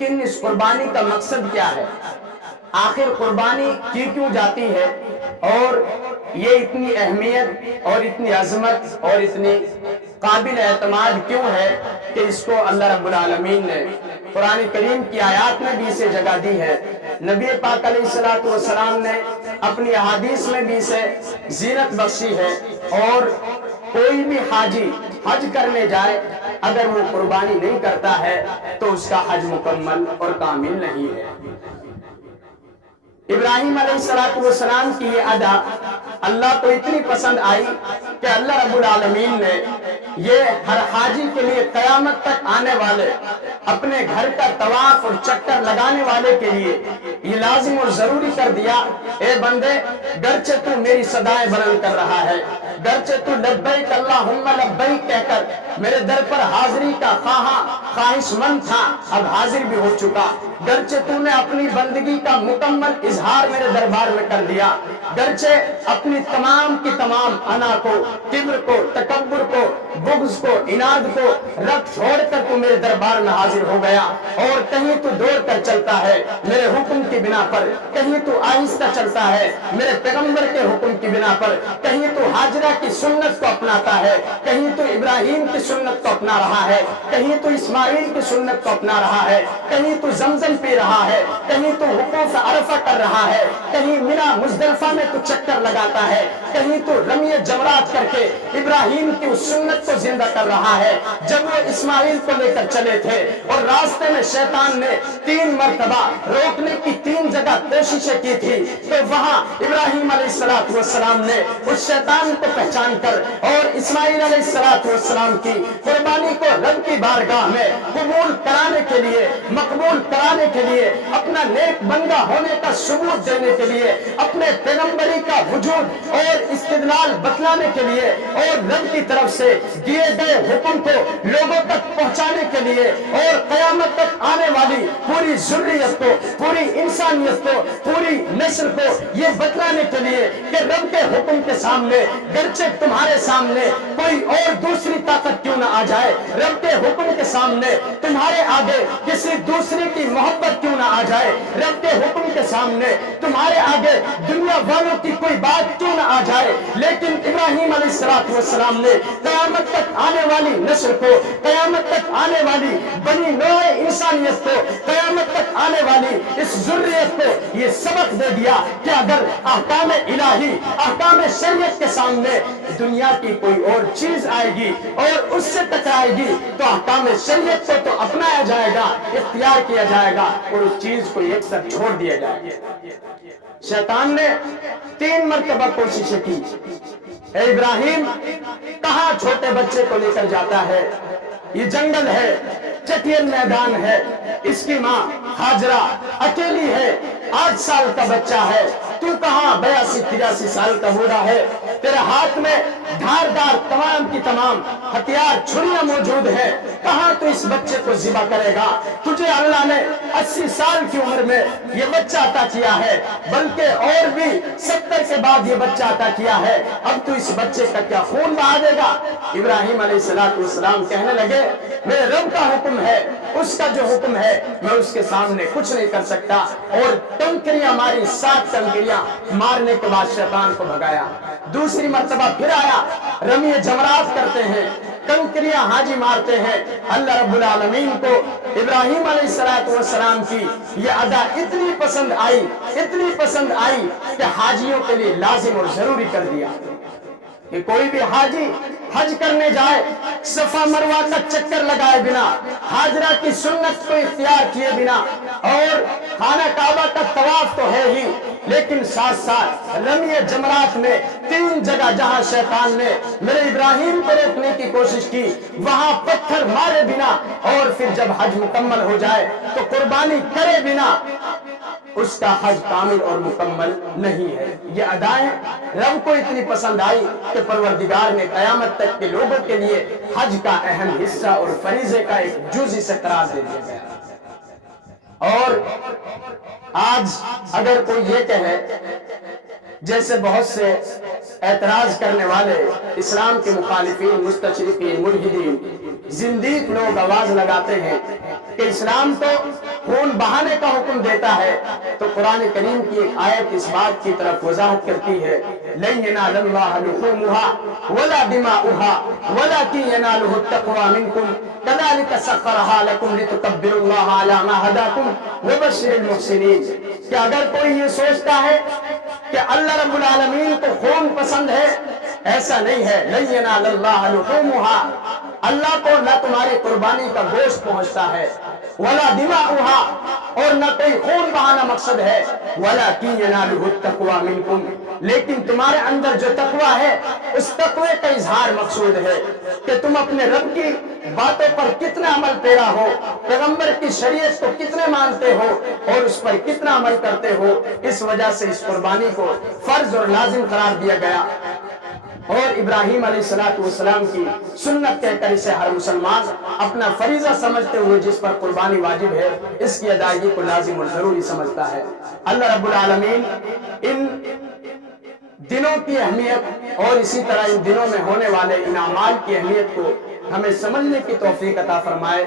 لیکن اس قربانی کا مقصد کیا ہے؟ آخر قربانی کیوں جاتی ہے؟ اور یہ اتنی اہمیت اور اتنی عظمت اور اتنی قابل اعتماد کیوں ہے کہ اس کو اللہ رب العالمین نے قرآن کریم کی آیات میں بھی اسے جگہ دی ہے، نبی پاک علیہ السلام نے اپنی احادیث میں بھی اسے زینت بخشی ہے۔ اور کوئی بھی حاجی حج کرنے جائے اگر وہ قربانی نہیں کرتا ہے تو اس کا حج مکمل اور کامل نہیں ہے۔ ابراہیم علیہ السلام کی یہ ادا اللہ کو اتنی پسند آئی کہ اللہ رب العالمین نے یہ ہر حاجی کے لیے قیامت تک آنے والے اپنے گھر کا طواف اور چکر لگانے والے کے لیے یہ لازم اور ضروری کر دیا، اے بندے گرچہ تو میری صدائیں بلند کر رہا ہے، گرچہ تو لبیک اللہم لبیک کہہ کر میرے در پر حاضری کا خواہش مند تھا، اب حاضر بھی ہو چکا، گرچہ تو نے اپنی بندگی کا مکمل اظہار میرے دربار میں کر دیا، گرچہ اپنی تمام کی تمام انا کو، کبر کو، تکبر کو، بغض کو، عناد کو رکھ چھوڑ کر تو میرے دربار میں حاضر ہو گیا، اور کہیں تو دوڑ کر چلتا ہے میرے حکم کی بنا پر، کہیں تو آہستہ چلتا ہے میرے پیغمبر کے حکم کی بنا پر، کہیں تو ہاجرہ کی سنت کو اپناتا ہے، کہیں تو ابراہیم کی سنت کو اپنا رہا ہے، کہیں تو اسماعیل کی سنت کو اپنا رہا ہے، کہیں تو زمزم پی رہا ہے، کہیں تو وقوف عرفہ کر رہا ہے، کہیں منی مزدلفہ میں تو چکر لگاتا ہے، کہیں تو رمی جمرات کر کے ابراہیم کی اس سنت کو زندہ کر رہا ہے۔ جب وہ اسماعیل کو لے کر چلے تھے اور راستے میں شیطان نے 3 مرتبہ روکنے کی 3 جگہ کوششیں کی تھی، تو وہاں ابراہیم علیہ السلام نے اس شیطان کو پہچان کر اور اسماعیل علیہ السلام کی قربانی کو رب کی بارگاہ میں قبول کرانے کے لیے، مقبول کرانے کے لیے، اپنا نیک بندہ ہونے کا ثبوت دینے کے لیے، اپنے پیغمبری کا وجود اور استدلال بتلانے کے لیے، اور رب کی طرف سے دیے گئے حکم کو لوگوں تک پہنچانے کے لیے، اور قیامت تک آنے والی پوری ذریت کو، پوری انسانیت کو، پوری نسل کو یہ بتلانے کے لیے کہ رب کے حکم کے سامنے گرچہ تمہارے سامنے کوئی اور دوسری طاقت کیوں نہ آ جائے، رب کے حکم کے سامنے تمہارے آگے کسی دوسری کی محبت کیوں نہ آ جائے، رب کے حکم کے سامنے تمہارے آگے دنیا والوں کی کوئی بات کیوں نہ آ جائے، لیکن ابراہیم علیہ السلام نے قیامت تک آنے والی نسل کو، قیامت تک آنے والی بنی نوع انسانیت کو، قیامت تک آنے والی اس ذریت کو یہ سبق دے دیا کہ اگر احکام الہی، احکام شریعت کے سامنے دنیا کی کوئی اور چیز آئے گی اور اس سے ٹکرائے گی تو احکام شریعت کو تو اپنایا جائے گا، اختیار کیا جائے گا، اور اس چیز کو ایک ساتھ چھوڑ دیا جائے گا۔ شیطان نے 3 مرتبہ کوششیں کی، اے ابراہیم کہاں چھوٹے بچے کو لے کر جاتا ہے، یہ جنگل ہے، چٹیل میدان ہے، اس کی ماں ہاجرہ اکیلی ہے، 8 سال کا بچہ ہے، تو کہاں 82-83 سال کا بوڑھا ہے، تیرے ہاتھ میں دھاردار تمام کی تمام ہتھیار چھریاں موجود ہے، کہاں تو اس بچے کو ذبح کرے گا؟ تجھے اللہ نے 80 سال کی عمر میں یہ بچہ عطا کیا ہے، بلکہ اور بھی 70 کے بعد یہ بچہ عطا کیا ہے، اب تو اس بچے کا کیا خون بہا دے گا؟ ابراہیم علیہ السلام کہنے لگے میرے رب کا حکم ہے، اس کا جو حکم ہے میں اس کے سامنے کچھ نہیں کر سکتا، اور ٹنکریاں ماری، 7 ٹنکریاں مارنے کے بعد شیطان کو بھگایا۔ دوسری مرتبہ پھر آیا، رمی جمرات کرتے ہیں، کنکریاں حاجی مارتے ہیں۔ اللہ رب العالمین کو ابراہیم علیہ السلام کی یہ ادا اتنی پسند آئی، اتنی پسند آئی کہ حاجیوں کے لیے لازم اور ضروری کر دیا کہ کوئی بھی حاجی حج کرنے جائے صفا مروہ کا چکر لگائے بنا، ہاجرہ کی سنت کو اختیار کیے بنا، اور خانہ کعبہ کا طواف تو ہے ہی، لیکن ساتھ ساتھ رمی جمرات میں 3 جگہ جہاں شیطان نے میرے ابراہیم کو روکنے کی کوشش کی وہاں پتھر مارے بنا، اور پھر جب حج مکمل ہو جائے تو قربانی کرے بنا اس کا حج کامل اور مکمل نہیں ہے۔ یہ ادائیں رب کو اتنی پسند آئی کہ پروردگار نے قیامت تک کے لوگوں کے لیے حج کا اہم حصہ اور فریضے کا ایک جز اسے قرار دے دیا گیا۔ اور آج اگر کوئی یہ کہے، جیسے بہت سے اعتراض کرنے والے اسلام کے مخالفین، مستشرقین، ملحدین، زندیق لوگ آواز لگاتے ہیں کہ اسلام تو خون بہانے کا حکم دیتا ہے تو قرآن کریم کی ایک آیت اس بات کی طرف وضاحت کرتی ہے لن ينال الله لحومها ولا دماؤها ولكن يناله التقوى منكم كذلك سخرها لكم لتكبروا الله على ما هداكم وبشر المحسنين. کہ اگر کوئی یہ سوچتا ہے کہ اللہ رب العالمین کو خون پسند ہے، ایسا نہیں ہے. لن ينال الله لحومها، اللہ کو نہ تمہاری قربانی کا گوشت پہنچتا ہے، ولا دماؤها، اور نہ کوئی خون بہانا مقصد ہے، ولكن يناله التقوى منكم، لیکن تمہارے اندر جو تقوی ہے اس تقوی کا اظہار مقصود ہے کہ تم اپنے رب کی باتوں پر کتنا عمل پیرا ہو، پیغمبر کی شریعت کو کتنے مانتے ہو اور اس پر کتنا عمل کرتے ہو. اس وجہ سے اس قربانی کو فرض اور لازم قرار دیا گیا، اور ابراہیم علیہ السلام کی سنت کہہ کر اسے ہر مسلمان اپنا فریضہ سمجھتے ہوئے جس پر قربانی واجب ہے اس کی ادائیگی کو لازم اور ضروری سمجھتا ہے. اللہ رب العالمین ان دنوں کی اہمیت اور اسی طرح ان دنوں میں ہونے والے ان اعمال کی اہمیت کو ہمیں سمجھنے کی توفیق عطا فرمائے.